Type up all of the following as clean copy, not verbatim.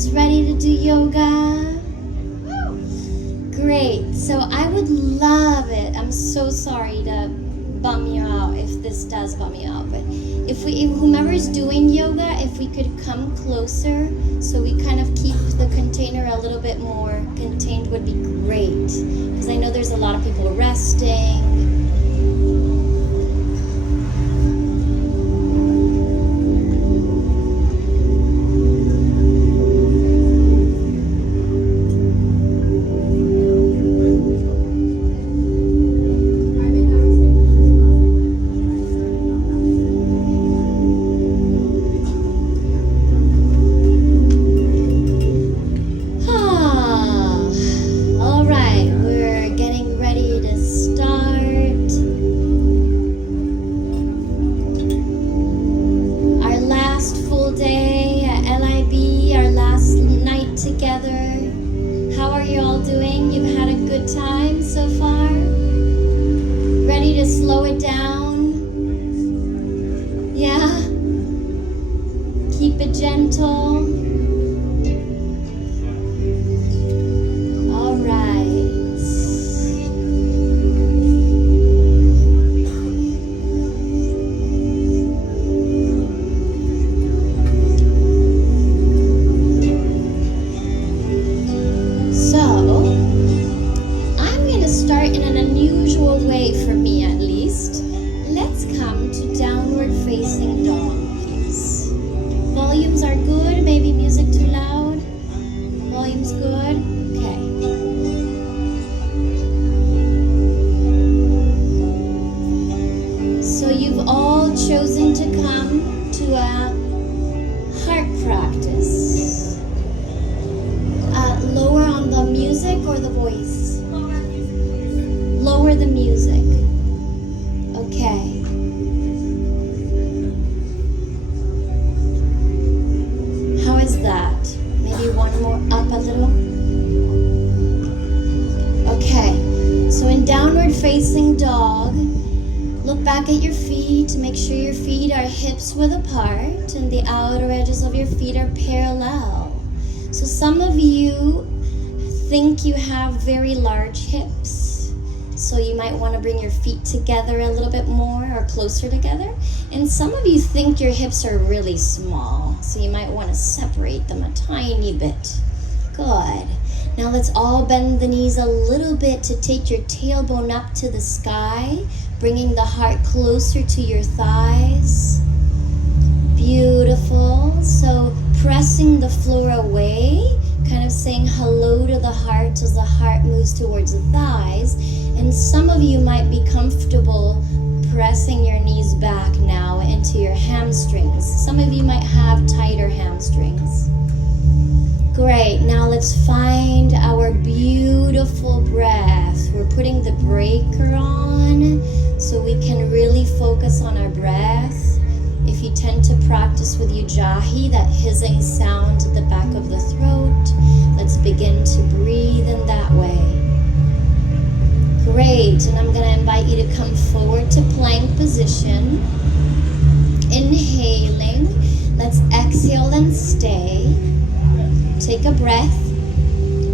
who's ready to do yoga? Great. So I would love it. I'm so sorry to bum you out if this does bum you out, but if whomever's doing yoga, if we could come closer so we kind of keep the container a little bit more contained would be great, because I know there's a lot of people resting. Width apart and the outer edges of your feet are parallel. So some of you think you have very large hips, so you might want to bring your feet together a little bit more or closer together. And some of you think your hips are really small, so you might want to separate them a tiny bit. Good. Now let's all bend the knees a little bit to take your tailbone up to the sky, bringing the heart closer to your thighs. Beautiful. So pressing the floor away, kind of saying hello to the heart as the heart moves towards the thighs. And some of you might be comfortable pressing your knees back now into your hamstrings. Some of you might have tighter hamstrings. Great. Now let's find our beautiful breath. We're putting the breaker on so we can really focus on our breath. If you tend to practice with Ujjayi, that hissing sound at the back of the throat, let's begin to breathe in that way. Great, and I'm going to invite you to come forward to plank position. Inhaling, let's exhale and stay. Take a breath,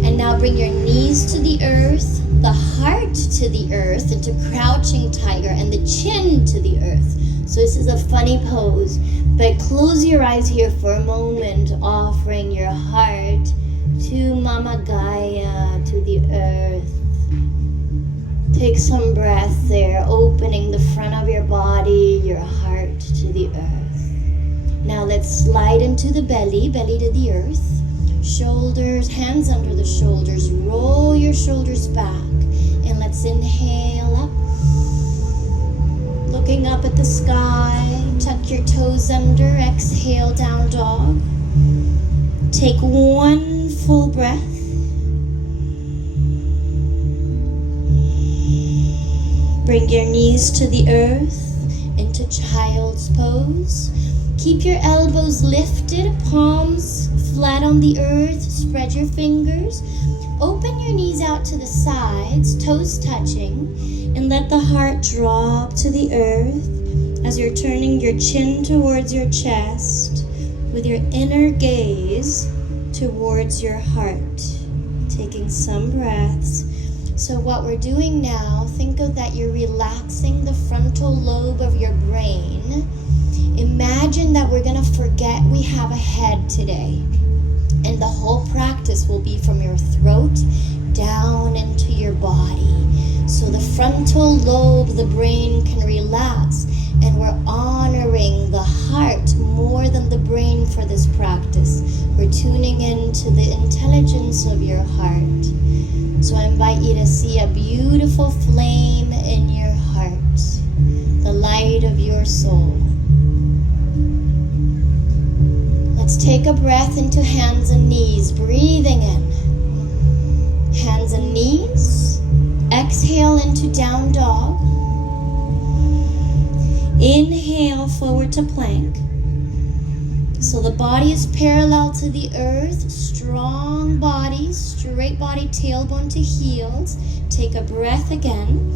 and now bring your knees to the earth, the heart to the earth, into crouching tiger, and the chin to the earth. So this is a funny pose, but close your eyes here for a moment, offering your heart to Mama Gaia, to the earth. Take some breath there, opening the front of your body, your heart to the earth. Now let's slide into the belly, belly to the earth. Shoulders, hands under the shoulders, roll your shoulders back, and let's inhale up. Looking up at the sky, tuck your toes under, exhale, down dog. Take one full breath. Bring your knees to the earth into child's pose. Keep your elbows lifted, palms flat on the earth, spread your fingers. Open your knees out to the sides, toes touching, and let the heart drop to the earth as you're turning your chin towards your chest with your inner gaze towards your heart. Taking some breaths. So what we're doing now, think of that you're relaxing the frontal lobe of your brain. Imagine that we're going to forget we have a head today. And the whole practice will be from your throat down into your body. So the frontal lobe, the brain can relax. And we're honoring the heart more than the brain for this practice. We're tuning into the intelligence of your heart. So I invite you to see a beautiful flame in your heart, the light of your soul. Let's take a breath into hands and knees, breathing in. Hands and knees. Exhale into down dog. Inhale forward to plank. So the body is parallel to the earth. Strong body, straight body, tailbone to heels. Take a breath again.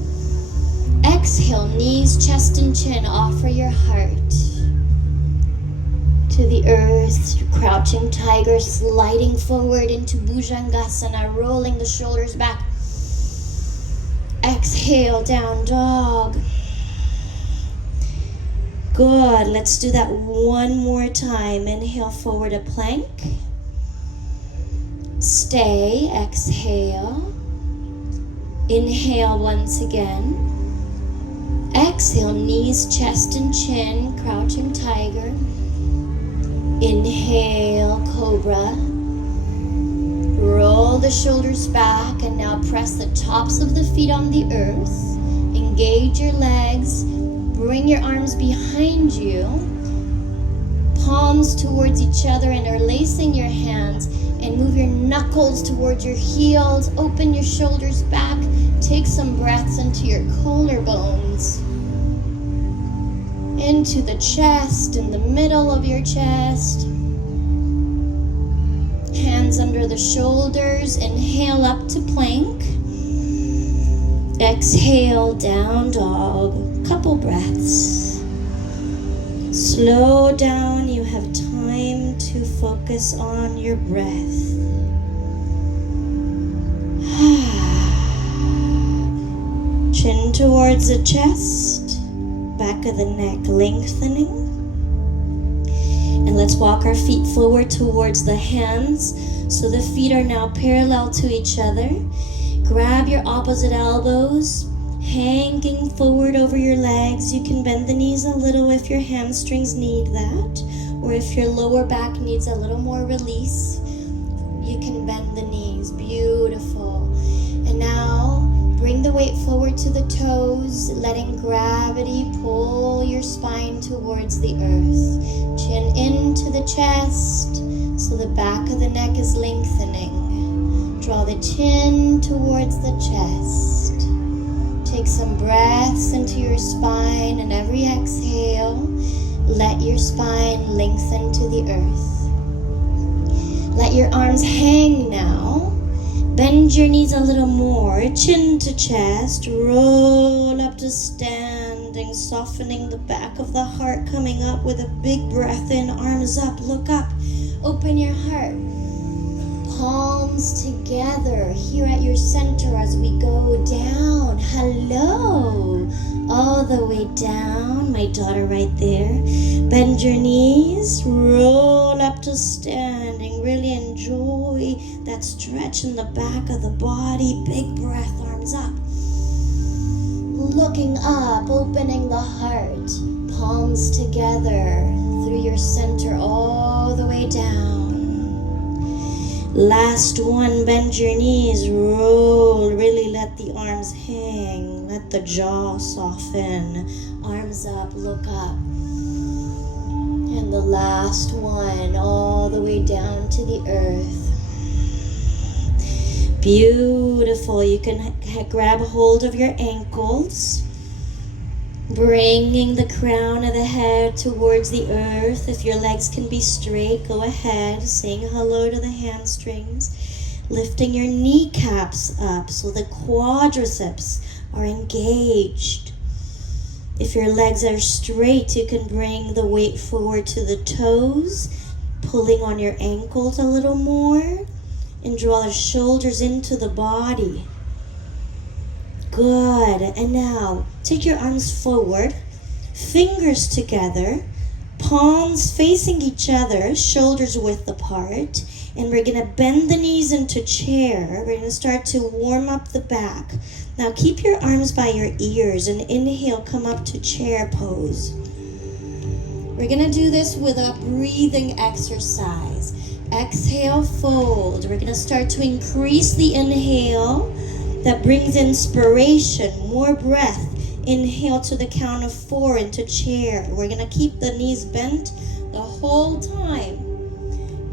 Exhale, knees, chest, and chin. Offer your heart to the earth. Crouching tiger, sliding forward into Bhujangasana, rolling the shoulders back. Exhale, down dog. Good. Let's do that one more time. Inhale forward to plank. Stay. Exhale. Inhale once again. Exhale, knees, chest, and chin. Crouching tiger. Inhale, cobra. Roll the shoulders back and now press the tops of the feet on the earth. Engage your legs. Bring your arms behind you, palms towards each other, and are lacing your hands, and move your knuckles towards your heels. Open your shoulders back. Take some breaths into your collarbones, into the chest, in the middle of your chest. Hands under the shoulders. Inhale up to plank. Exhale, down dog. Couple breaths. Slow down. You have time to focus on your breath. Chin towards the chest. Back of the neck lengthening. And let's walk our feet forward towards the hands. So the feet are now parallel to each other. Grab your opposite elbows, hanging forward over your legs. You can bend the knees a little if your hamstrings need that, or if your lower back needs a little more release, you can bend the knees. Beautiful. And now bring the weight forward to the toes, letting gravity pull your spine towards the earth. Chin into the chest, so the back of the neck is lengthening. Draw the chin towards the chest. Take some breaths into your spine, and every exhale, let your spine lengthen to the earth. Let your arms hang now. Bend your knees a little more, chin to chest, roll up to standing, softening the back of the heart, coming up with a big breath in, arms up, look up, open your heart. Palms together here at your center as we go down. Hello. All the way down. My daughter right there. Bend your knees. Roll up to standing. Really enjoy that stretch in the back of the body. Big breath, arms up. Looking up, opening the heart. Palms together through your center all the way down. Last one, bend your knees, roll, really let the arms hang, let the jaw soften, arms up, look up. And the last one, all the way down to the earth. Beautiful. You can grab hold of your ankles, bringing the crown of the head towards the earth. If your legs can be straight, go ahead, saying hello to the hamstrings, lifting your kneecaps up so the quadriceps are engaged. If your legs are straight, you can bring the weight forward to the toes, Pulling on your ankles a little more. And draw the shoulders into the body. Good. And now, take your arms forward. Fingers together. Palms facing each other. Shoulders width apart. And we're going to bend the knees into chair. We're going to start to warm up the back. Now keep your arms by your ears and inhale, come up to chair pose. We're going to do this with a breathing exercise. Exhale, fold. We're going to start to increase the inhale. That brings inspiration, more breath. Inhale to the count of 4 into chair. We're going to keep the knees bent the whole time.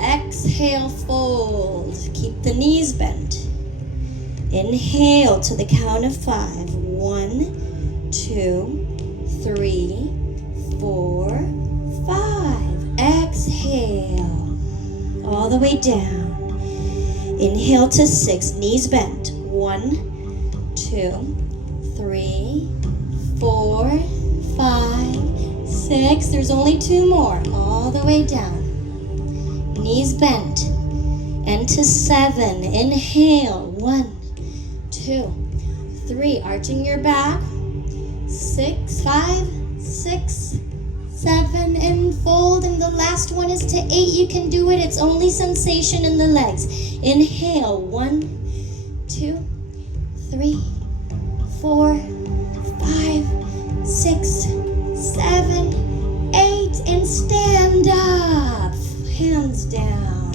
Exhale, fold. Keep the knees bent. Inhale to the count of 5. 1, 2, 3, 4, 5. Exhale. All the way down. Inhale to 6. Knees bent. 1, 2, 3, 4, 5, 6. There's only 2 more. All the way down. Knees bent. And to 7. Inhale. 1, 2, 3. Arching your back. 6, 5, 6, 7. And fold. And the last one is to 8. You can do it. It's only sensation in the legs. Inhale. 1, 2, 3, 4, 5, 6, 7, 8. And stand up. Hands down.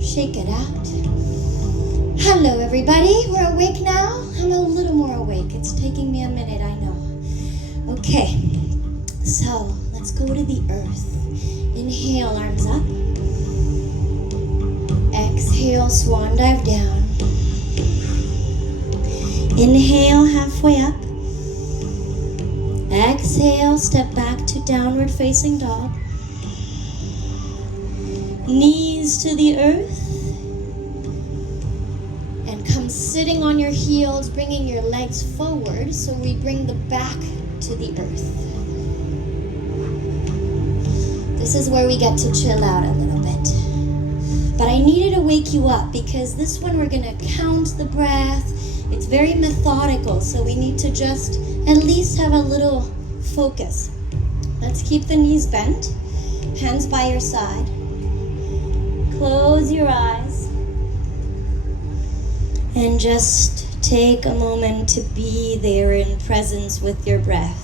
Shake it out. Hello, everybody. We're awake now. I'm a little more awake. It's taking me a minute, I know. Okay. So, let's go to the earth. Inhale, arms up. Exhale, swan dive down. Inhale, halfway up. Exhale, step back to downward facing dog. Knees to the earth. And come sitting on your heels, bringing your legs forward so we bring the back to the earth. This is where we get to chill out a little bit. But I needed to wake you up because this one we're going to count the breath. It's very methodical, so we need to just at least have a little focus. Let's keep the knees bent, hands by your side. Close your eyes and just take a moment to be there in presence with your breath.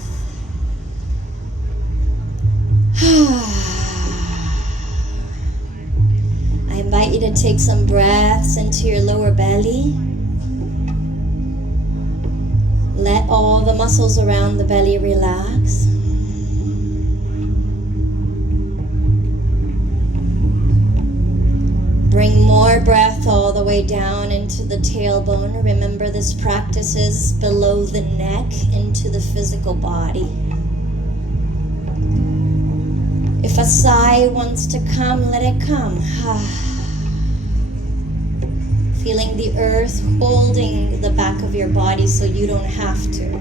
I invite you to take some breaths into your lower belly. Let all the muscles around the belly relax. Bring more breath all the way down into the tailbone. Remember, this practice is below the neck into the physical body. If a sigh wants to come, let it come. Feeling the earth holding the back of your body so you don't have to.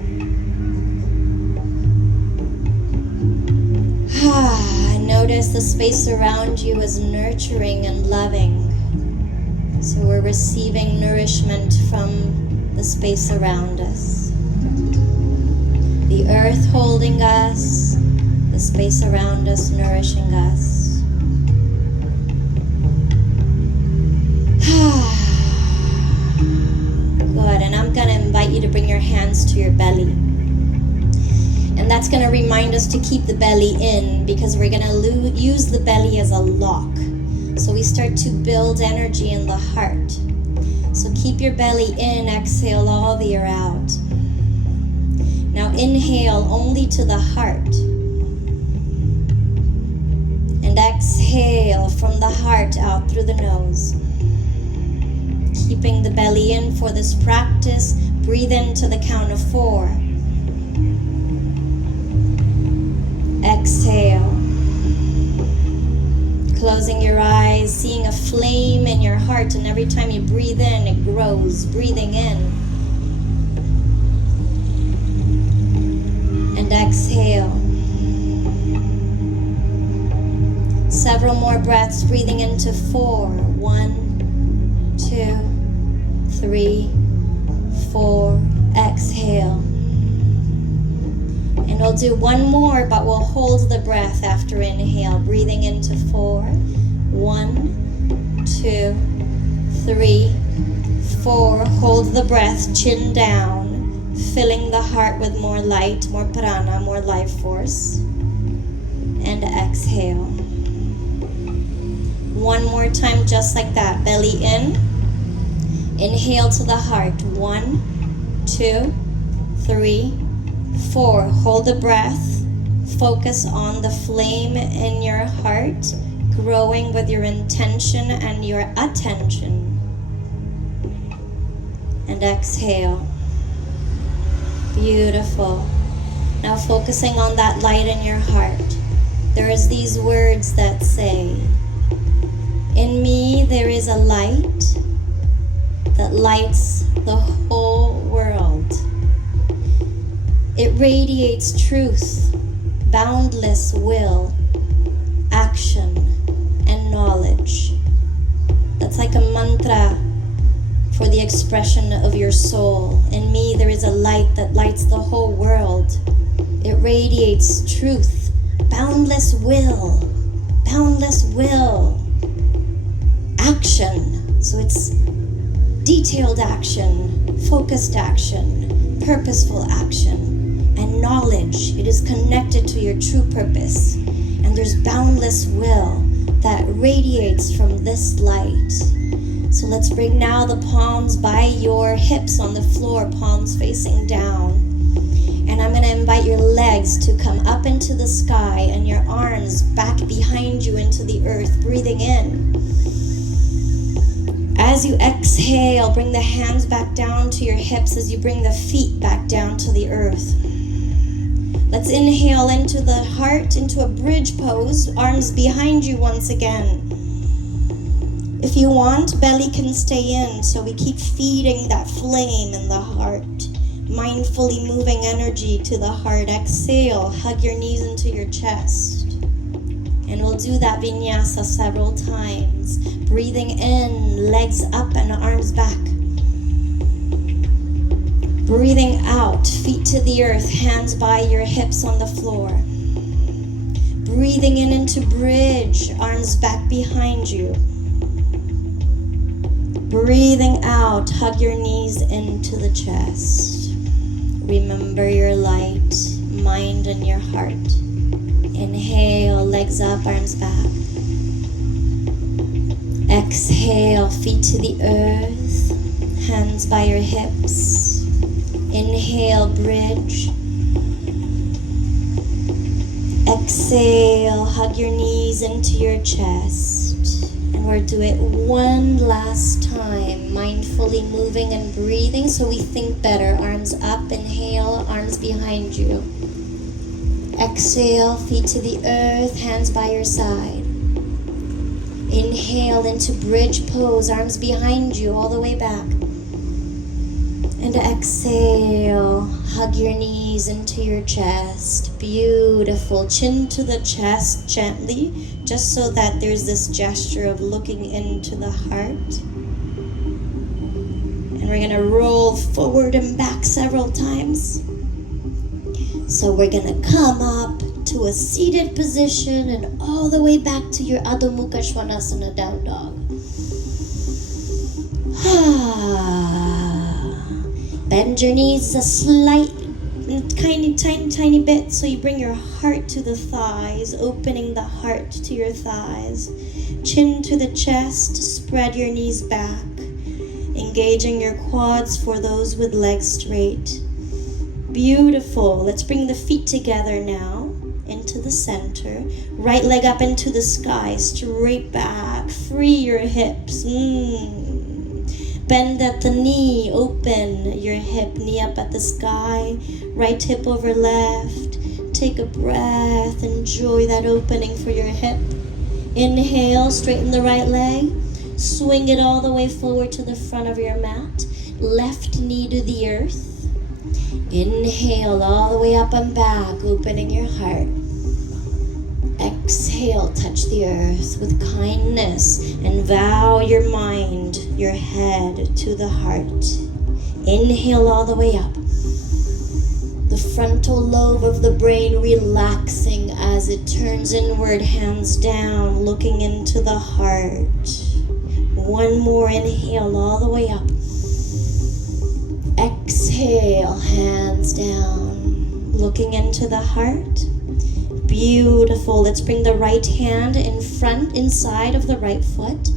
Notice the space around you is nurturing and loving. So we're receiving nourishment from the space around us. The earth holding us, the space around us nourishing us. Good, and I'm going to invite you to bring your hands to your belly. And that's going to remind us to keep the belly in because we're going to use the belly as a lock. So we start to build energy in the heart. So keep your belly in, exhale all the air out. Now inhale only to the heart. And exhale from the heart out through the nose. Keeping the belly in for this practice, breathe in to the count of 4. Exhale. Closing your eyes, seeing a flame in your heart, and every time you breathe in, it grows. Breathing in. And exhale. Several more breaths, breathing into 4. 1, 2, 3, 4. Exhale. And we'll do one more, but we'll hold the breath after inhale. Breathing into 4. 1, 2, 3, 4. Hold the breath, chin down, filling the heart with more light, more prana, more life force. And exhale. One more time, just like that. Belly in. Inhale to the heart. 1, 2, 3, 4. Hold the breath. Focus on the flame in your heart, growing with your intention and your attention. And exhale. Beautiful. Now focusing on that light in your heart. There is these words that say, in me there is a light that lights the whole world. It radiates truth, boundless will, action, and knowledge. That's like a mantra for the expression of your soul. In me there is a light that lights the whole world. It radiates truth, boundless will, action. So it's detailed action, focused action, purposeful action, and knowledge. It is connected to your true purpose. And there's boundless will that radiates from this light. So let's bring now the palms by your hips on the floor, palms facing down. And I'm going to invite your legs to come up into the sky and your arms back behind you into the earth, breathing in. As you exhale, bring the hands back down to your hips as you bring the feet back down to the earth. Let's inhale into the heart, into a bridge pose, arms behind you once again. If you want, belly can stay in, so we keep feeding that flame in the heart. Mindfully moving energy to the heart. Exhale, hug your knees into your chest. And we'll do that vinyasa several times. Breathing in, legs up and arms back. Breathing out, feet to the earth, hands by your hips on the floor. Breathing in into bridge, arms back behind you. Breathing out, hug your knees into the chest. Remember your light, mind, and your heart. Inhale, legs up, arms back. Exhale, feet to the earth, hands by your hips. Inhale, bridge. Exhale, hug your knees into your chest. And we'll do it one last time, mindfully moving and breathing so we think better. Arms up, inhale, arms behind you. Exhale, feet to the earth, hands by your side. Inhale into bridge pose, arms behind you, all the way back. And exhale, hug your knees into your chest. Beautiful. Chin to the chest gently, just so that there's this gesture of looking into the heart. And we're gonna roll forward and back several times. So we're gonna come up to a seated position and all the way back to your Adho Mukha Svanasana, down dog. Bend your knees a slight, tiny bit, so you bring your heart to the thighs, opening the heart to your thighs. Chin to the chest, spread your knees back, engaging your quads for those with legs straight. Beautiful. Let's bring the feet together now, into the center. Right leg up into the sky, straight back, free your hips. Bend at the knee, open your hip, knee up at the sky, right hip over left. Take a breath, enjoy that opening for your hip. Inhale, straighten the right leg, swing it all the way forward to the front of your mat. Left knee to the earth. Inhale all the way up and back, opening your heart. Exhale, touch the earth with kindness and vow your mind, your head to the heart. Inhale all the way up. The frontal lobe of the brain relaxing as it turns inward, hands down, looking into the heart. One more inhale all the way up. Exhale, hands down, looking into the heart. Beautiful. Let's bring the right hand in front, inside of the right foot.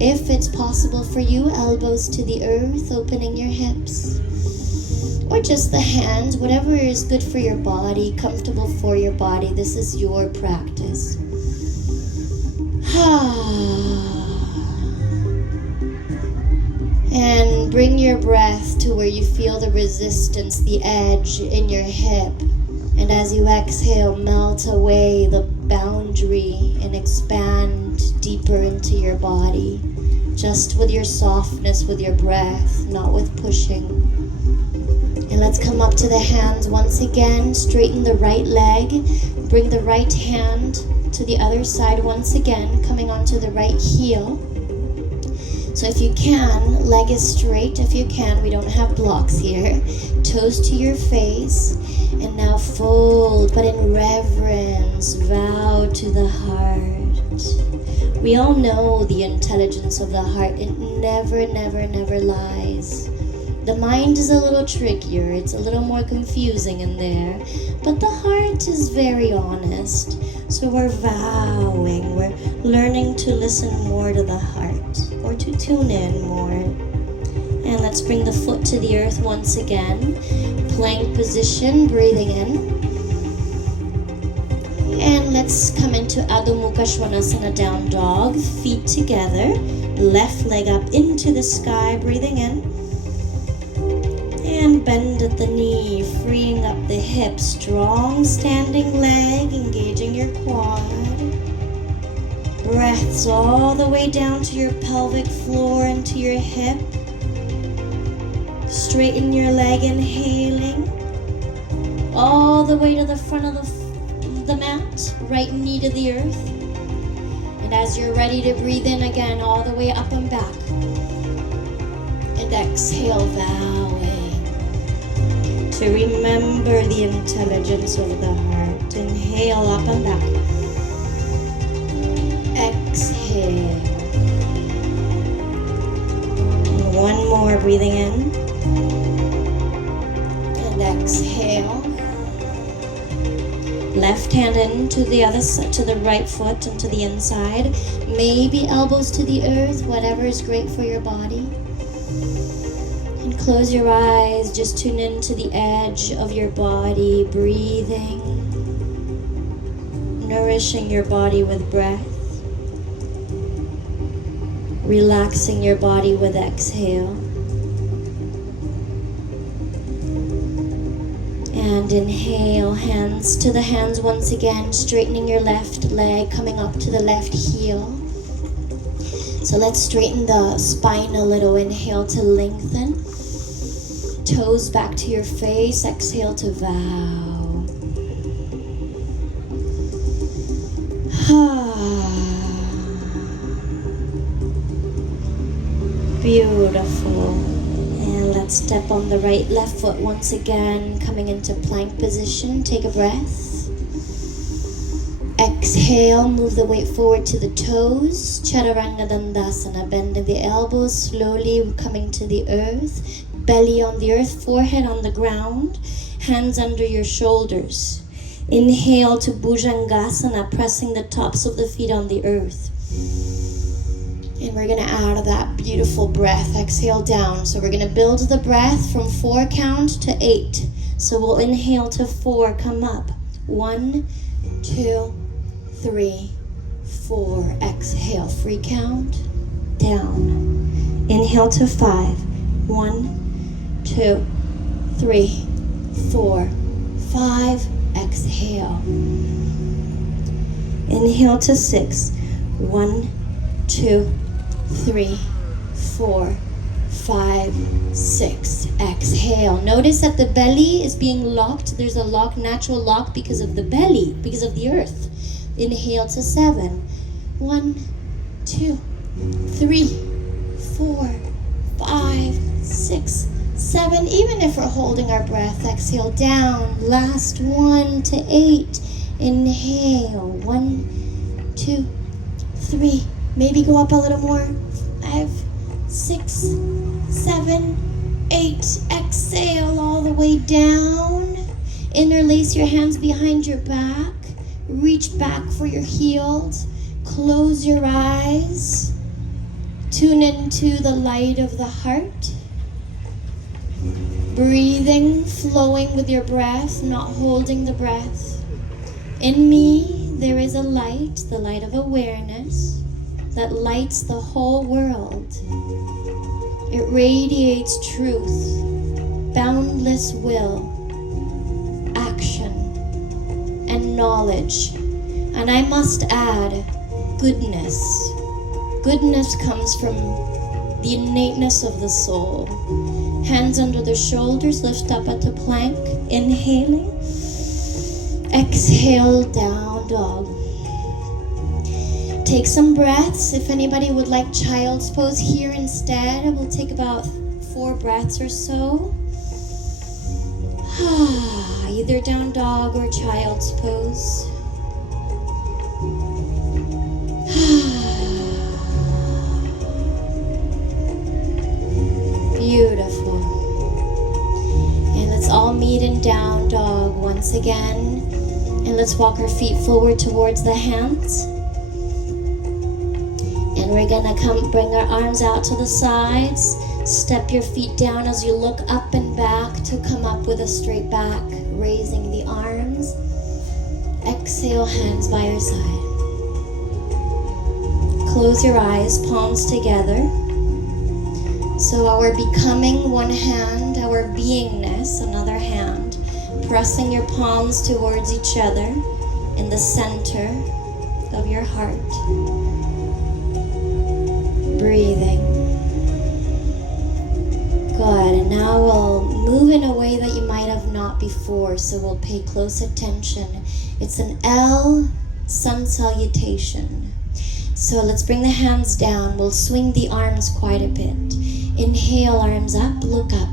If it's possible for you, elbows to the earth, opening your hips. Or just the hands, whatever is good for your body, comfortable for your body. This is your practice. And bring your breath to where you feel the resistance, the edge in your hip. And as you exhale, melt away the boundary and expand deeper into your body. Just with your softness, with your breath, not with pushing. And let's come up to the hands once again. Straighten the right leg. Bring the right hand to the other side once again, coming onto the right heel. So if you can, leg is straight. If you can, we don't have blocks here. Toes to your face. And now fold, but in reverence, vow to the heart. We all know the intelligence of the heart. It never, never, never lies. The mind is a little trickier. It's a little more confusing in there. But the heart is very honest. So we're vowing, we're learning to listen more to the heart, or to tune in more. And let's bring the foot to the earth once again. Plank position, breathing in. And let's come into Adho Mukha Svanasana, down dog. Feet together, left leg up into the sky, breathing in. And bend at the knee, freeing up the hip. Strong standing leg, engaging your quad. Breaths all the way down to your pelvic floor and to your hip. Straighten your leg, inhaling. All the way to the front of the mat, right knee to the earth. And as you're ready to breathe in again, all the way up and back. And exhale, vowing to remember the intelligence of the heart. Inhale, up and back. Exhale. And one more, breathing in. And exhale. Left hand in to the other side, to the right foot and to the inside. Maybe elbows to the earth, whatever is great for your body. And close your eyes, just tune into the edge of your body, breathing, nourishing your body with breath, relaxing your body with exhale. And inhale, hands to the hands once again, straightening your left leg, coming up to the left heel. So let's straighten the spine a little. Inhale to lengthen. Toes back to your face. Exhale to vow. Beautiful. And let's step on the right, left foot once again, coming into plank position. Take a breath. Exhale, move the weight forward to the toes. Chaturanga Dandasana, bending the elbows, slowly coming to the earth. Belly on the earth, forehead on the ground, hands under your shoulders. Inhale to Bhujangasana, pressing the tops of the feet on the earth. And we're going to add that beautiful breath. Exhale down. So we're going to build the breath from 4 count to 8. So we'll inhale to 4, come up. 1, 2, 3, 4. Exhale, free count, down. Inhale to 5. 1, 2, 3, 4, 5. Exhale. Inhale to 6. 1, 2, 3, 4, 5, 6. Exhale. Notice that the belly is being locked. There's a lock, natural lock, because of the belly, because of the earth. Inhale to 7. 1, 2, 3, 4, 5, 6, 7. Even if we're holding our breath, exhale down. Last 1 to 8. Inhale. 1, 2, 3. Maybe go up a little more. 5, 6, 7, 8. Exhale all the way down. Interlace your hands behind your back. Reach back for your heels. Close your eyes. Tune into the light of the heart. Breathing, flowing with your breath, not holding the breath. In me, there is a light, the light of awareness, that lights the whole world. It radiates truth, boundless will, action, and knowledge. And I must add, goodness. Goodness comes from the innateness of the soul. Hands under the shoulders, lift up at the plank. Inhaling. Exhale, down dog. Take some breaths. If anybody would like child's pose here instead, we'll take about 4 breaths or so. Either down dog or child's pose. Beautiful. And let's all meet in down dog once again. And let's walk our feet forward towards the hands. And we're gonna bring our arms out to the sides. Step your feet down as you look up and back to come up with a straight back, raising the arms. Exhale, hands by your side. Close your eyes, palms together. So our becoming, one hand, our beingness, another hand. Pressing your palms towards each other in the center of your heart. Breathing. Good, and now we'll move in a way that you might have not before, so we'll pay close attention. It's an L sun salutation. So let's bring the hands down. We'll swing the arms quite a bit. Inhale, arms up, look up.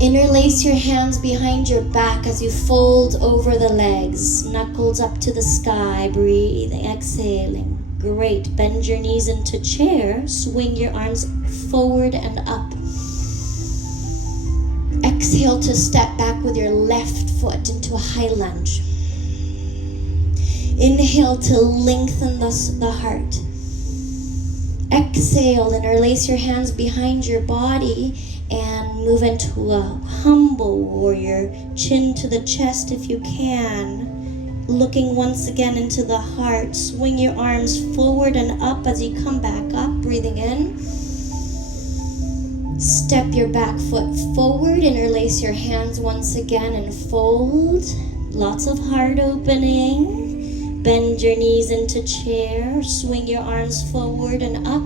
Interlace your hands behind your back as you fold over the legs. Knuckles up to the sky, breathing, exhaling. Great, bend your knees into chair. Swing your arms forward and up. Exhale to step back with your left foot into a high lunge. Inhale to lengthen the heart. Exhale, interlace your hands behind your body and move into a humble warrior. Chin to the chest if you can. Looking once again into the heart. Swing your arms forward and up as you come back up. Breathing in. Step your back foot forward. Interlace your hands once again and fold. Lots of heart opening. Bend your knees into chair. Swing your arms forward and up.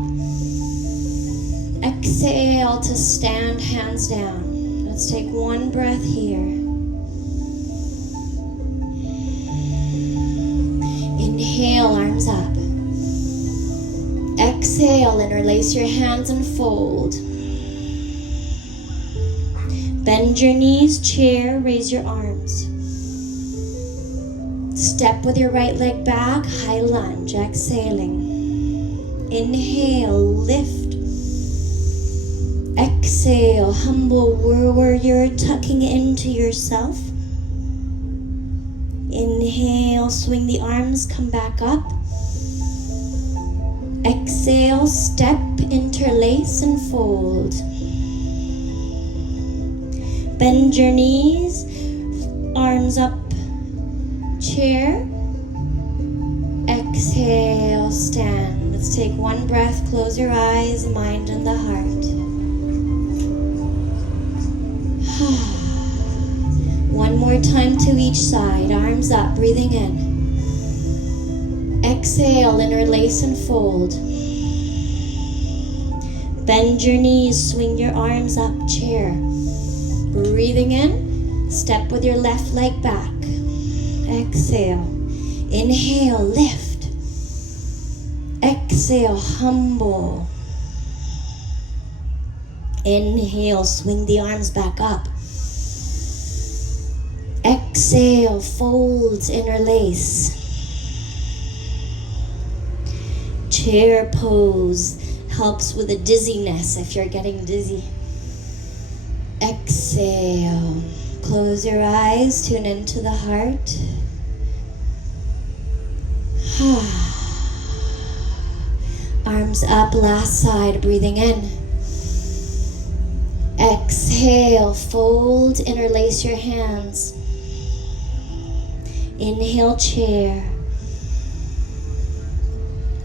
Exhale to stand, hands down. Let's take one breath here. Inhale, arms up. Exhale, interlace your hands and fold. Bend your knees, chair, raise your arms. Step with your right leg back, high lunge, exhaling. Inhale, lift. Exhale, humble warrior, tucking into yourself. Inhale, swing the arms, come back up. Exhale, step, interlace and fold. Bend your knees, arms up, chair. Exhale, stand. Let's take one breath, close your eyes, mind and the heart. One more time to each side, arms up, breathing in. Exhale, interlace and fold. Bend your knees, swing your arms up, chair. Breathing in, step with your left leg back. Exhale. Inhale, lift. Exhale, humble. Inhale, swing the arms back up. Exhale, folds, interlace. Chair pose helps with the dizziness if you're getting dizzy. Exhale, close your eyes, tune into the heart. Arms up, last side, breathing in. Exhale, fold, interlace your hands. Inhale, chair.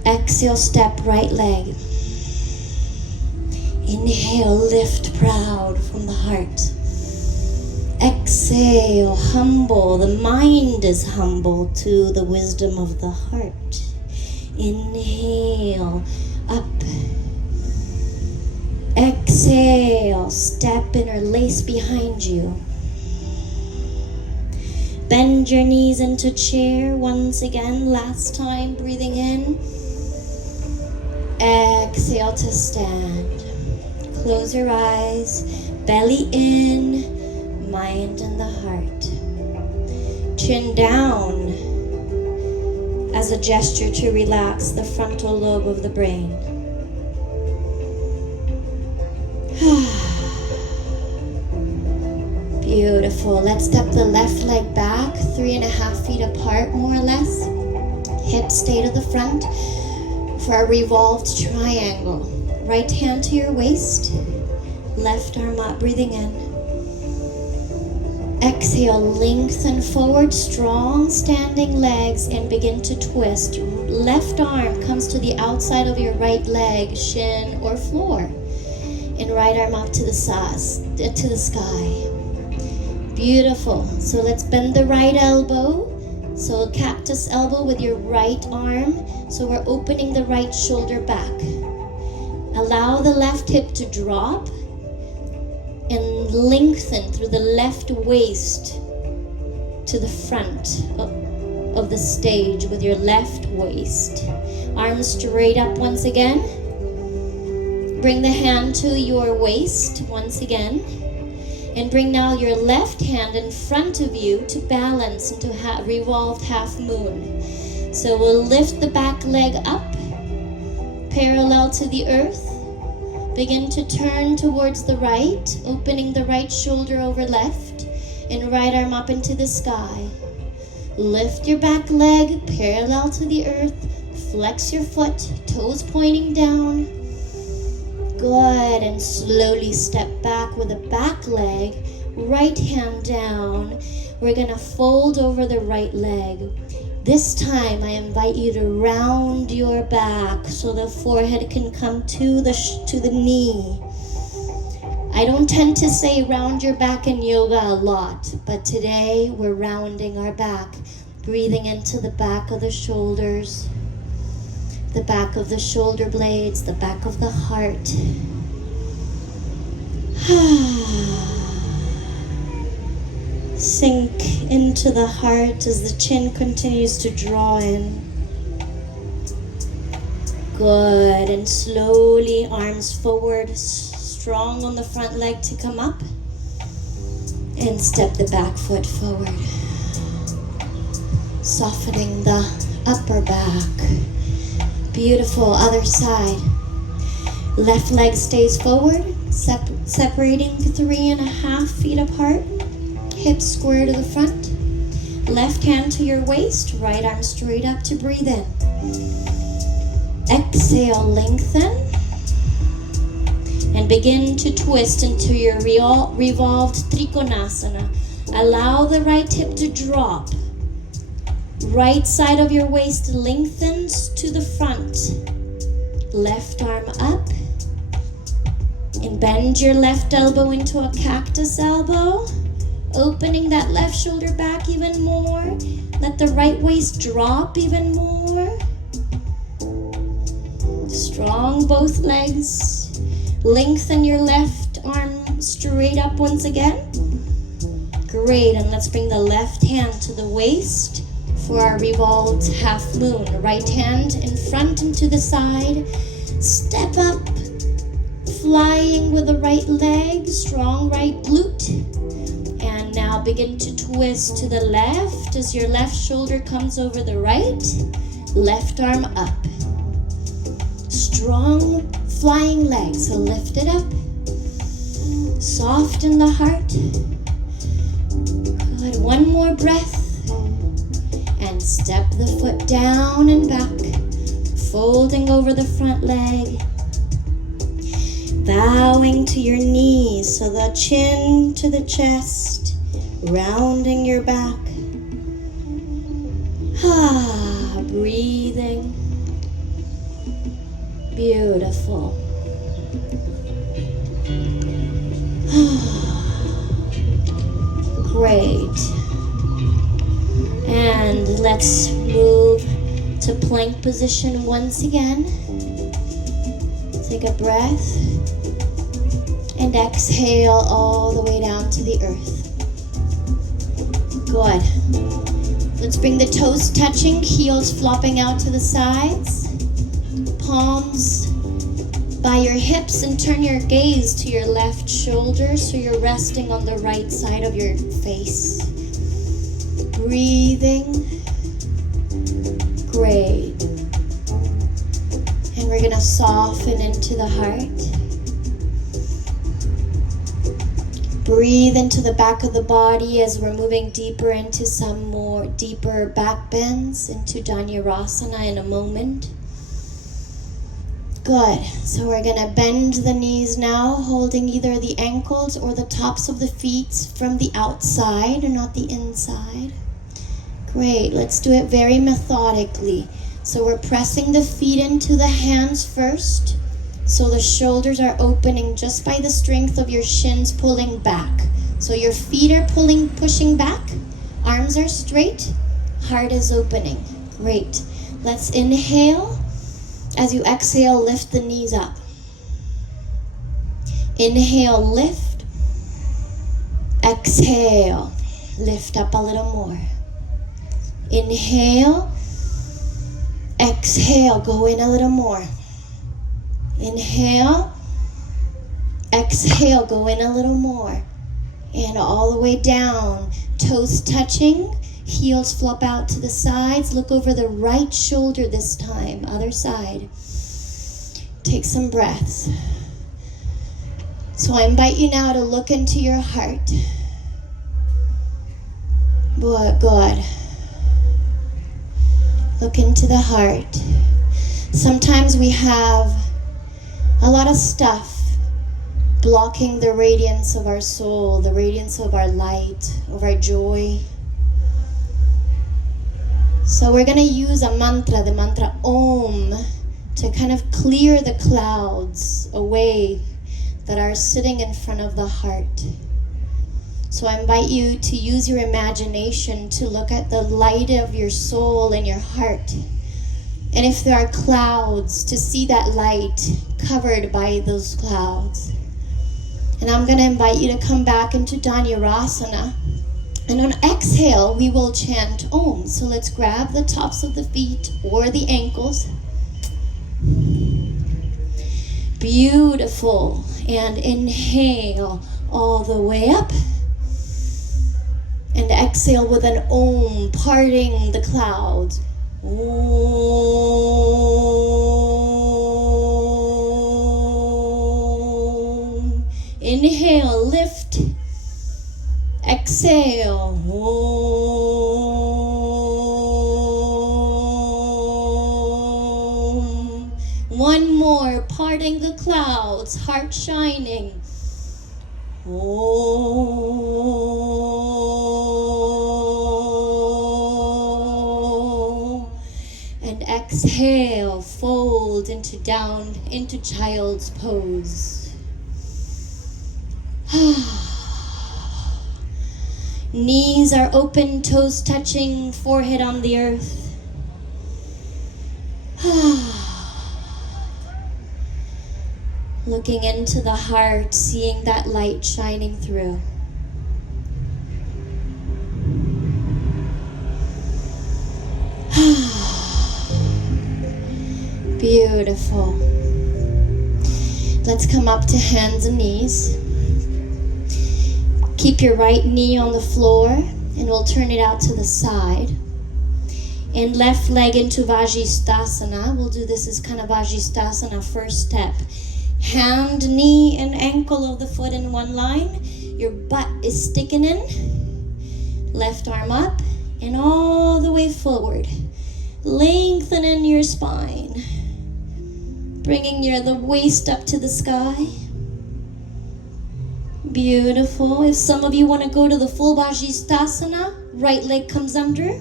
Exhale, step right leg. Inhale, lift proud from the heart. Exhale, humble. The mind is humble to the wisdom of the heart. Inhale, up. Exhale, step, interlace behind you. Bend your knees into chair once again, last time, breathing in. Exhale to stand. Close your eyes, belly in, mind in the heart. Chin down as a gesture to relax the frontal lobe of the brain. Beautiful. Let's step the left leg back, 3.5 feet apart, more or less. Hips stay to the front for a revolved triangle. Right hand to your waist, left arm up, breathing in. Exhale, lengthen forward, strong standing legs, and begin to twist. Left arm comes to the outside of your right leg, shin or floor, and right arm up to the sky. Beautiful. So let's bend the right elbow. So cactus elbow with your right arm. So we're opening the right shoulder back. Allow the left hip to drop and lengthen through the left waist to the front of the stage with your left waist. Arms straight up once again. Bring the hand to your waist once again. And bring now your left hand in front of you to balance into revolved half moon. So we'll lift the back leg up, parallel to the earth. Begin to turn towards the right, opening the right shoulder over left, and right arm up into the sky. Lift your back leg, parallel to the earth. Flex your foot, toes pointing down. Good, and slowly step back with the back leg, right hand down. We're gonna fold over the right leg. This time I invite you to round your back so the forehead can come to the knee. I don't tend to say round your back in yoga a lot, but today we're rounding our back, breathing into the back of the shoulders, the back of the shoulder blades, the back of the heart. Sink into the heart as the chin continues to draw in. Good, and slowly arms forward, strong on the front leg to come up, and step the back foot forward, softening the upper back. Beautiful, other side. Left leg stays forward, separating 3.5 feet apart. Hips square to the front. Left hand to your waist, right arm straight up to breathe in. Exhale, lengthen. And begin to twist into your revolved Trikonasana. Allow the right hip to drop. Right side of your waist lengthens to the front. Left arm up. And bend your left elbow into a cactus elbow. Opening that left shoulder back even more. Let the right waist drop even more. Strong both legs. Lengthen your left arm straight up once again. Great, and let's bring the left hand to the waist. for our revolved half moon. Right hand in front and to the side. Step up, flying with the right leg, strong right glute. And now begin to twist to the left as your left shoulder comes over the right. Left arm up. Strong flying leg, so lift it up. Soften the heart. Good, one more breath. And step the foot down and back, folding over the front leg. Bowing to your knees, so the chin to the chest, rounding your back. Breathing. Beautiful. Great. And let's move to plank position once again. Take a breath. And exhale all the way down to the earth. Good. Let's bring the toes touching, heels flopping out to the sides. Palms by your hips, and turn your gaze to your left shoulder so you're resting on the right side of your face. Breathing. Great. And we're gonna soften into the heart. Breathe into the back of the body as we're moving deeper into some more deeper back bends into Dhanurasana in a moment. Good. So we're going to bend the knees now, holding either the ankles or the tops of the feet from the outside and not the inside. Great. Let's do it very methodically. So we're pressing the feet into the hands first. So the shoulders are opening just by the strength of your shins pulling back. So your feet are pushing back. Arms are straight. Heart is opening. Great. Let's inhale. As you exhale, lift the knees up. Inhale, lift. Exhale, lift up a little more. Inhale. Exhale, go in a little more. Inhale. Exhale, go in a little more. And all the way down, toes touching, heels flop out to the sides. Look over the right shoulder this time, other side. Take some breaths. So I invite you now to look into your heart. Good. Look into the heart. Sometimes we have a lot of stuff blocking the radiance of our soul, the radiance of our light, of our joy. So we're going to use a mantra, the mantra Om, to kind of clear the clouds away that are sitting in front of the heart. So I invite you to use your imagination to look at the light of your soul and your heart. And if there are clouds, to see that light covered by those clouds. And I'm going to invite you to come back into Dhanurasana. And on exhale, we will chant Om. So let's grab the tops of the feet or the ankles. Beautiful. And inhale all the way up. And exhale with an Om, parting the clouds. Om. Inhale, lift. Exhale. Om. One more, parting the clouds, heart shining. Om. And exhale, fold down into child's pose. Knees are open, toes touching, forehead on the earth. Looking into the heart, seeing that light shining through. Beautiful. Let's come up to hands and knees. Keep your right knee on the floor and we'll turn it out to the side. And left leg into Vajistasana. We'll do this as kind of Vajistasana first step. Hand, knee, and ankle of the foot in one line. Your butt is sticking in. Left arm up and all the way forward. Lengthening your spine. Bringing the waist up to the sky. Beautiful. If some of you want to go to the full Vajistasana, right leg comes under.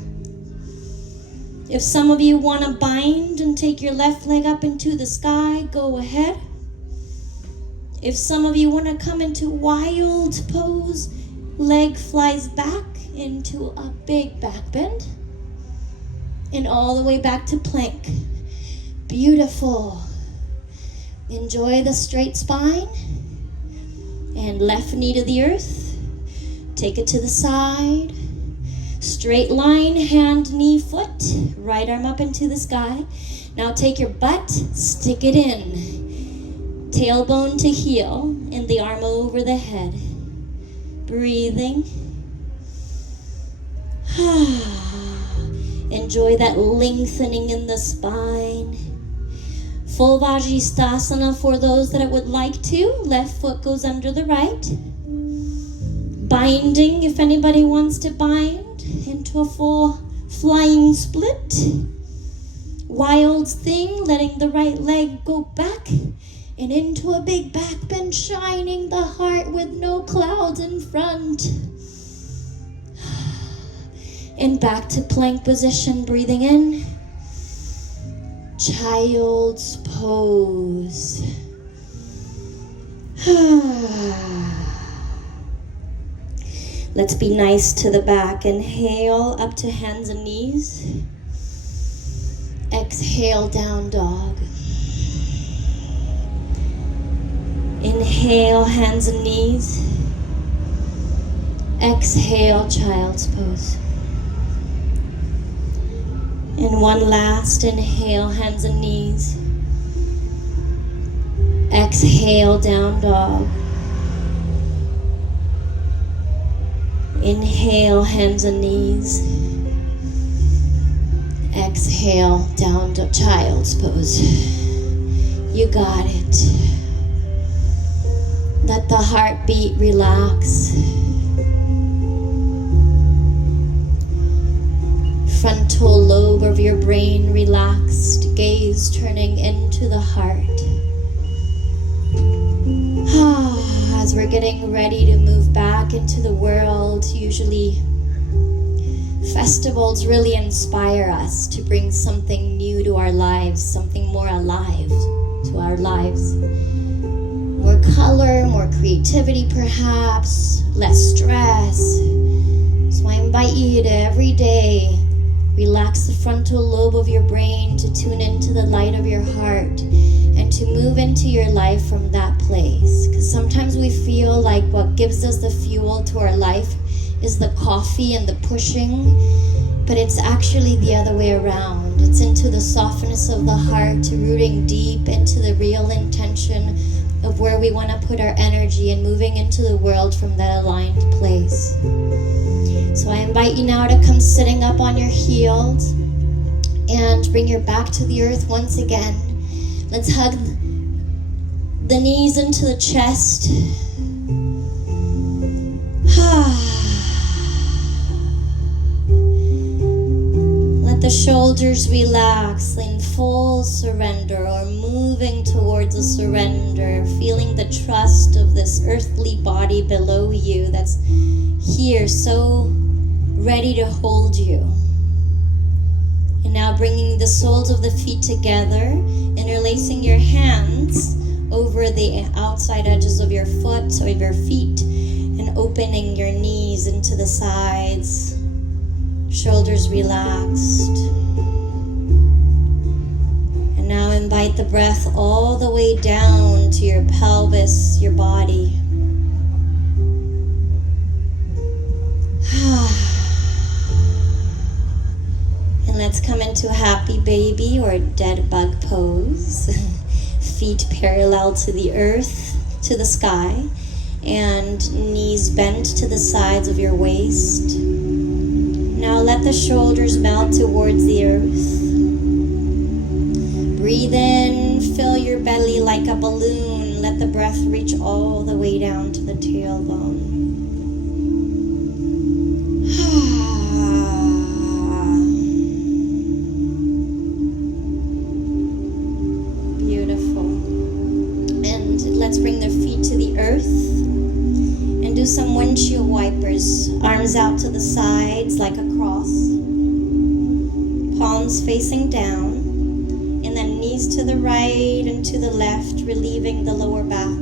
If some of you want to bind and take your left leg up into the sky, go ahead. If some of you want to come into wild pose, leg flies back into a big back bend. And all the way back to plank. Beautiful. Enjoy the straight spine. And left knee to the earth. Take it to the side. Straight line, hand, knee, foot. Right arm up into the sky. Now take your butt, stick it in. Tailbone to heel and the arm over the head. Breathing. Enjoy that lengthening in the spine. Full Vajistasana for those that would like to. Left foot goes under the right. Binding, if anybody wants to bind into a full flying split. Wild thing, letting the right leg go back and into a big back bend, shining the heart with no clouds in front. And back to plank position, breathing in. Child's pose. Let's be nice to the back. Inhale up to hands and knees. Exhale, down dog. Inhale, hands and knees. Exhale, child's pose. And one last inhale, hands and knees. Exhale, down dog. Inhale, hands and knees. Exhale, down to child's pose. You got it. Let the heartbeat relax. Frontal lobe of your brain relaxed, gaze turning into the heart. As we're getting ready to move back into the world, usually festivals really inspire us to bring something new to our lives, something more alive to our lives. More color, more creativity perhaps, less stress. So I invite you to every day relax the frontal lobe of your brain to tune into the light of your heart and to move into your life from that place. Because sometimes we feel like what gives us the fuel to our life is the coffee and the pushing, but it's actually the other way around. It's into the softness of the heart, to rooting deep into the real intention of where we want to put our energy and moving into the world from that aligned place. So I invite you now to come sitting up on your heels and bring your back to the earth once again. Let's hug the knees into the chest. Let the shoulders relax in full surrender or moving towards a surrender, feeling the trust of this earthly body below you that's here, so ready to hold you. And now bringing the soles of the feet together, interlacing your hands over the outside edges of your foot, so of your feet, and opening your knees into the sides, shoulders relaxed. And now invite the breath all the way down to your pelvis, your body. And let's let's come into happy baby or dead bug pose. Feet parallel to the earth, to the sky, and knees bent to the sides of your waist. Now let the shoulders melt towards the earth. Breathe in, fill your belly like a balloon. Let the breath reach all the way down to the tailbone. Beautiful. And let's bring the feet to the earth and do some windshield wipers. Arms out to the sides like a cross. Palms facing down. And then knees to the right and to the left, relieving the lower back.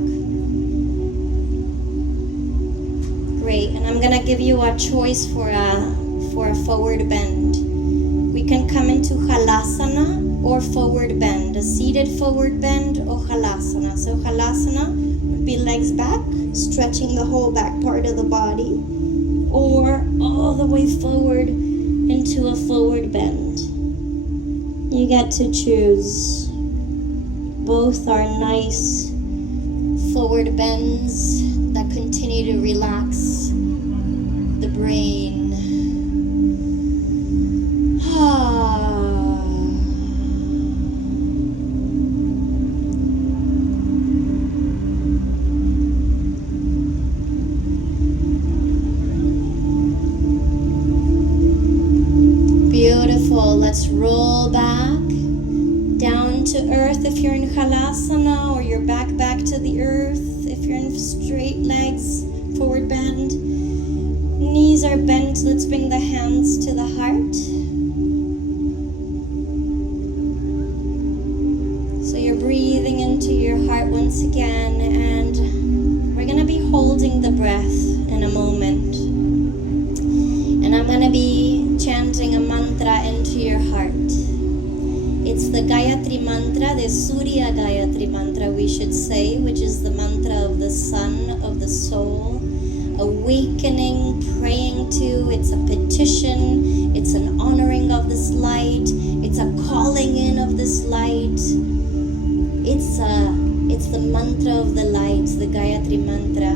Great, and I'm gonna give you a choice for a forward bend. We can come into halasana or forward bend, a seated forward bend or halasana. So halasana would be legs back, stretching the whole back part of the body, or all the way forward into a forward bend. You get to choose. Both are nice forward bends that continue to relax the brain. Beautiful. Let's roll back down to earth if you're in halasana, or your back to the earth if you're in straight legs, forward bend. Knees are bent. Let's bring the hands to the heart. So you're breathing into your heart once again, and we're going to be holding the breath in a moment. And I'm going to be chanting a mantra into your heart. It's the Gayatri mantra, the Surya Gayatri mantra we should say, which is the mantra of the sun, of the soul, awakening, praying to. It's a petition, it's an honoring of this light, it's a calling in of this light. It's the mantra of the light, the Gayatri mantra.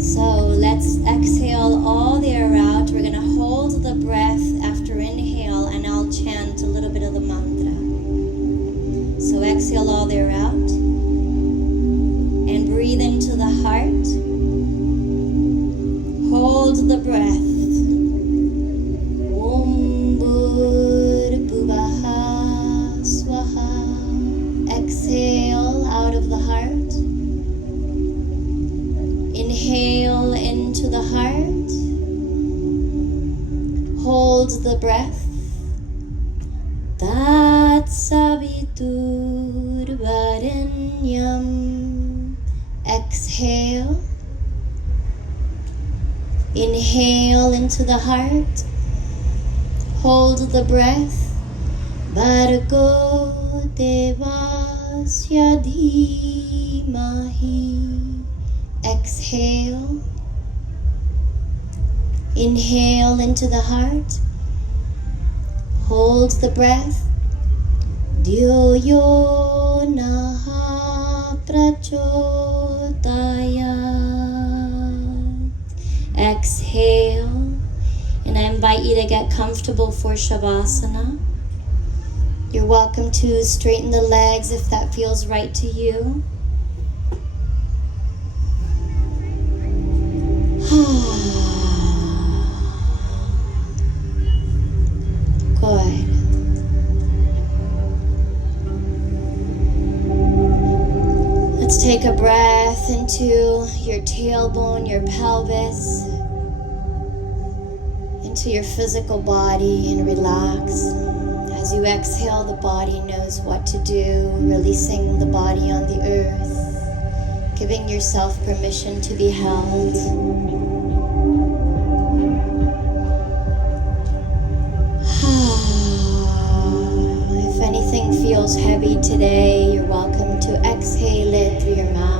So let's exhale all the air out. We're going to hold the breath after inhale, and I'll chant a little bit of the mantra. So exhale all the air out and breathe into the heart. Hold the breath. Om Bhur-Bhuvah Swaha. Exhale out of the heart. Inhale into the heart. Hold the breath. Tat Savitur Varenyam. Exhale. Inhale into the heart. Hold the breath. Bhargo Devasya Dhimahi. Exhale. Inhale into the heart. Hold the breath. Dhyo Naha Prachodayat. Exhale. And I invite you to get comfortable for Shavasana. You're welcome to straighten the legs if that feels right to you. Good. Let's take a breath into your tailbone, your pelvis, into your physical body, and relax. As you exhale, the body knows what to do, releasing the body on the earth, giving yourself permission to be held. If anything feels heavy today, you're welcome to exhale it through your mouth.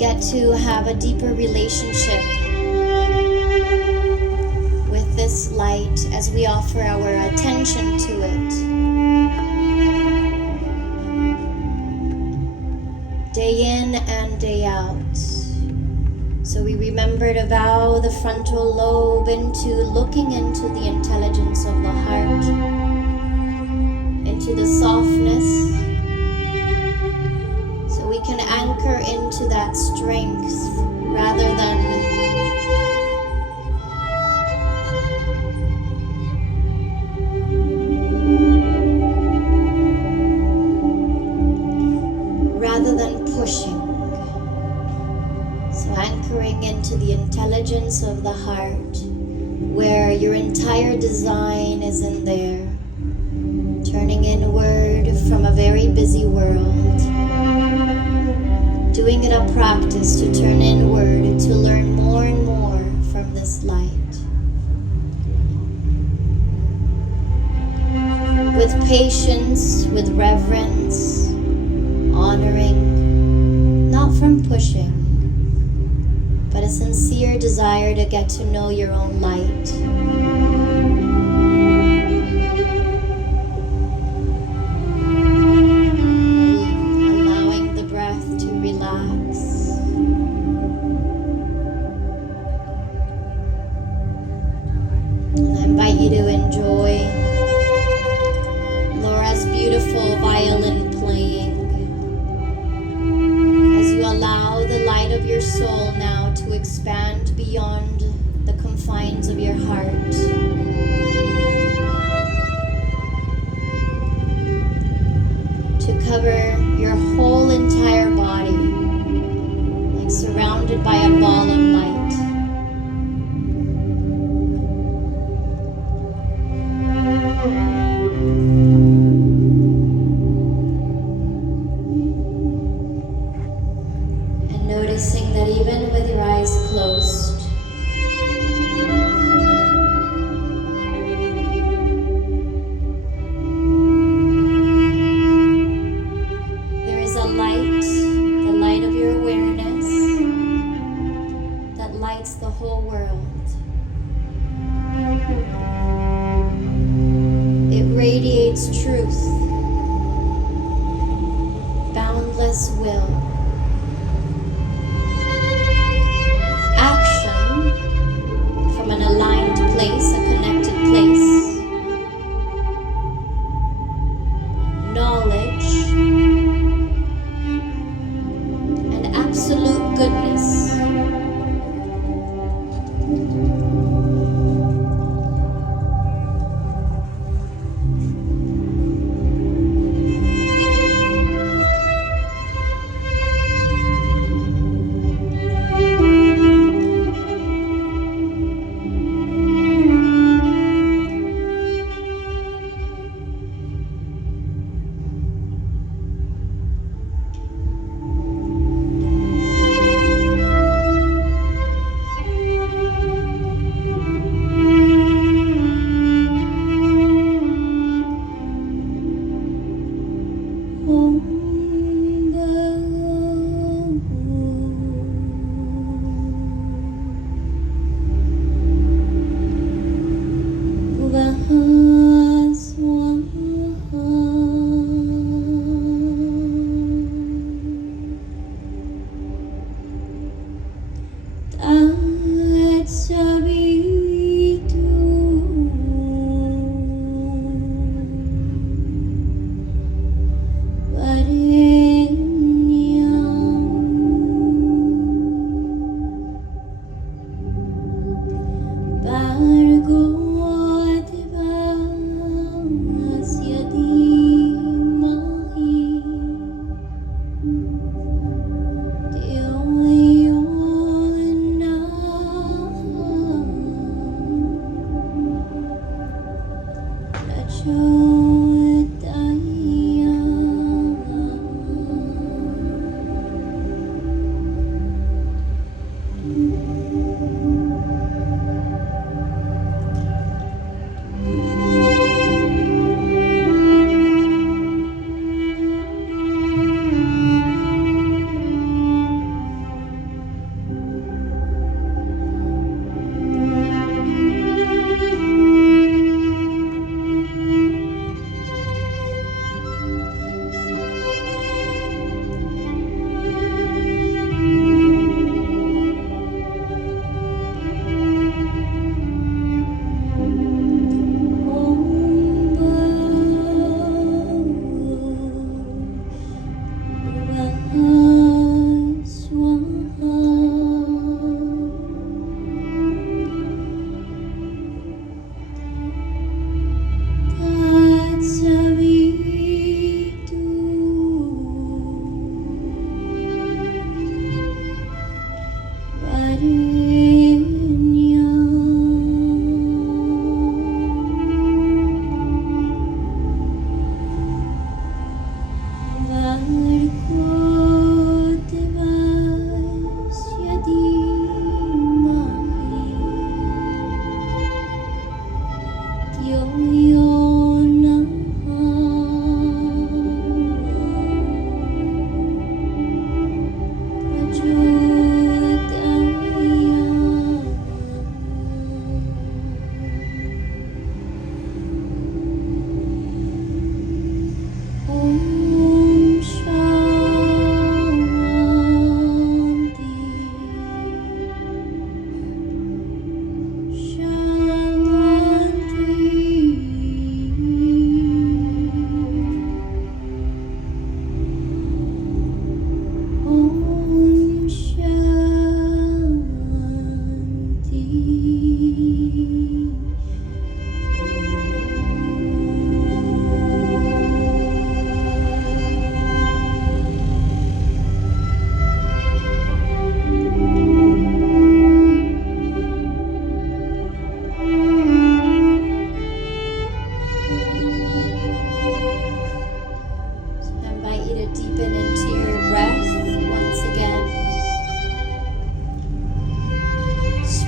get to have a deeper relationship with this light as we offer our attention to it. Day in and day out. So we remember to vow the frontal lobe into looking into the intelligence of the heart, into the softness, so we can anchor into that strength rather than pushing. So anchoring into the intelligence of the heart, where your entire design is in there, turning inward from a very busy world, doing it a practice to turn inward, to learn more and more from this light. With patience, with reverence, honoring, not from pushing, but a sincere desire to get to know your own light. Allowing the breath to relax. And I invite you to enjoy Laura's beautiful violin playing. Allow the light of your soul now to expand beyond the confines of your heart. To cover your whole entire body, like surrounded by a ball of light. Noticing that even with your eyes closed, there is a light, the light of your awareness, that lights the whole world. It radiates truth, boundless will, an aligned place, a connected place, knowledge, and absolute goodness.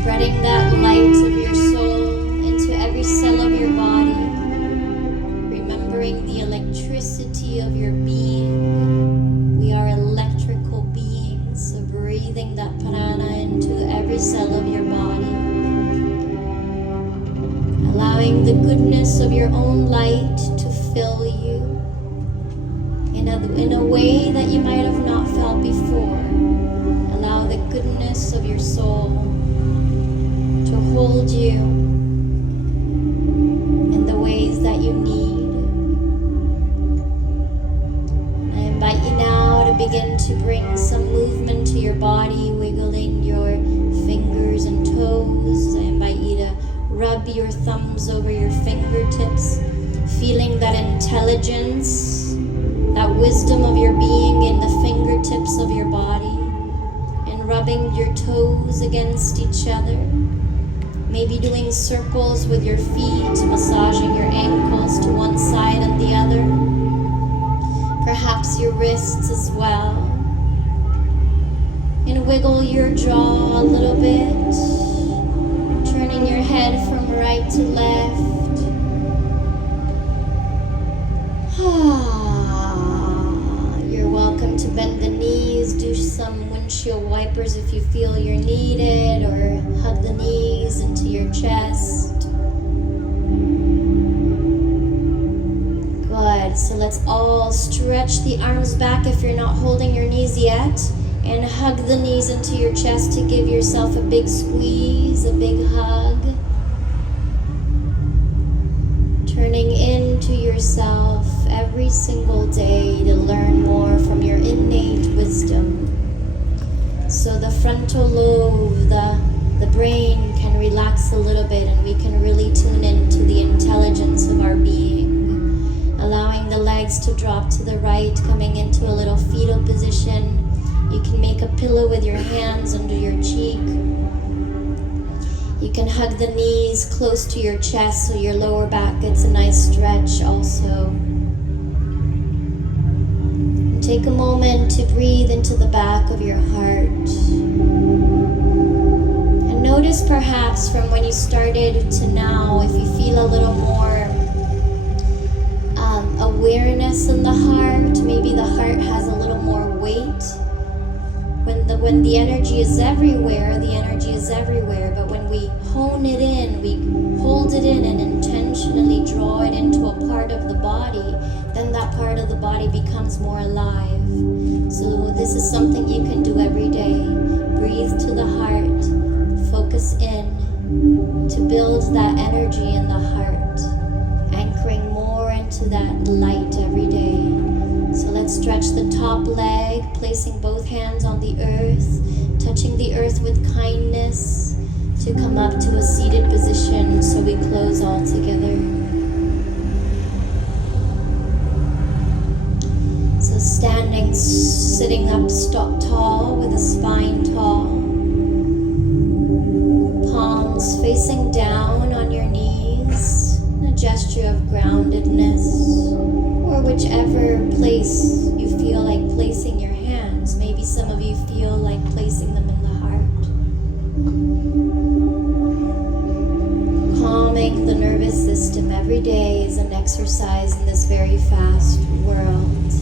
Spreading that light of your soul into every cell of your body. Remembering the electricity of your being. We are electrical beings, so breathing that prana into every cell of your body. Allowing the goodness of your own light to fill you in a way that you might have not felt before. Allow the goodness of your soul to hold you in the ways that you need. I invite you now to begin to bring some movement to your body, wiggling your fingers and toes. I invite you to rub your thumbs over your fingertips, feeling that intelligence, that wisdom of your being in the fingertips of your body, and rubbing your toes against each other. Maybe doing circles with your feet, massaging your ankles to one side and the other. Perhaps your wrists as well. And wiggle your jaw a little bit, turning your head from right to left. You're welcome to bend the knees, do some windshield wipers if you feel you're needed, or hug the knees into your chest. Good. So let's all stretch the arms back if you're not holding your knees yet, and hug the knees into your chest to give yourself a big squeeze, a big hug. Turning into yourself every single day to learn more from your innate wisdom. So the frontal lobe, the brain can relax a little bit, and we can really tune into the intelligence of our being. Allowing the legs to drop to the right, coming into a little fetal position. You can make a pillow with your hands under your cheek. You can hug the knees close to your chest so your lower back gets a nice stretch also. Take a moment to breathe into the back of your heart. And notice perhaps from when you started to now, if you feel a little more awareness in the heart. Maybe the heart has a little more weight. When the energy is everywhere, the energy is everywhere. But when we hone it in, we hold it in and intentionally draw it into a part of the body, then that part of the body becomes more alive. So this is something you can do every day. Breathe to the heart, focus in to build that energy in the heart, anchoring more into that light every day. So let's stretch the top leg, placing both hands on the earth, touching the earth with kindness to come up to a seated position so we close all together. So standing, sitting up tall with a spine tall. Palms facing down on your knees, a gesture of groundedness, or whichever place you feel like exercise in this very fast world.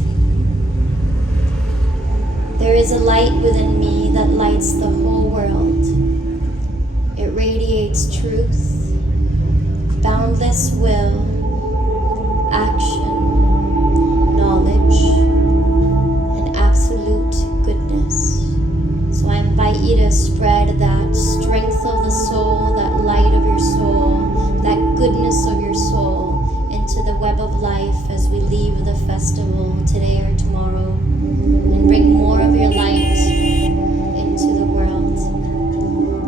There is a light within me that lights the whole world. It radiates truth, boundless will, action, knowledge, and absolute goodness. So I invite you to spread that strength of the soul, that light of your soul, that goodness of your soul into the web of life as we leave the festival today or tomorrow, and bring more of your light into the world.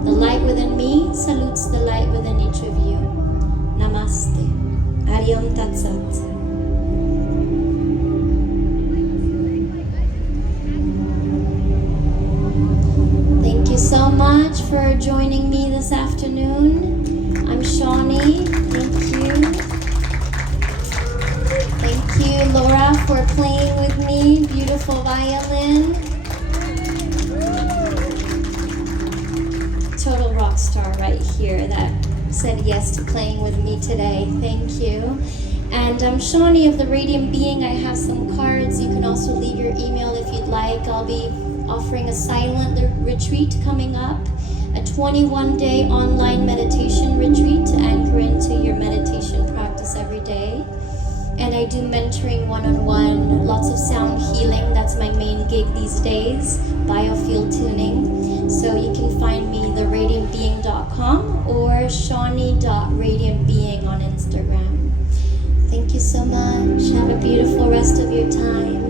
The light within me salutes the light within each of you. Namaste. Ariom Tat Sat. Thank you so much for joining me this afternoon. I'm Shawni. Thank you. Thank you, Laura, for playing with me. Beautiful violin. Total rock star right here that said yes to playing with me today. Thank you. And I'm Shawni of the Radiant Being. I have some cards. You can also leave your email if you'd like. I'll be offering a silent retreat coming up, a 21-day online meditation retreat to anchor into your meditation practice every day. And I do mentoring one-on-one, lots of sound healing. That's my main gig these days, biofield tuning. So you can find me theradiantbeing.com or shawni.radiantbeing on Instagram. Thank you so much. Have a beautiful rest of your time.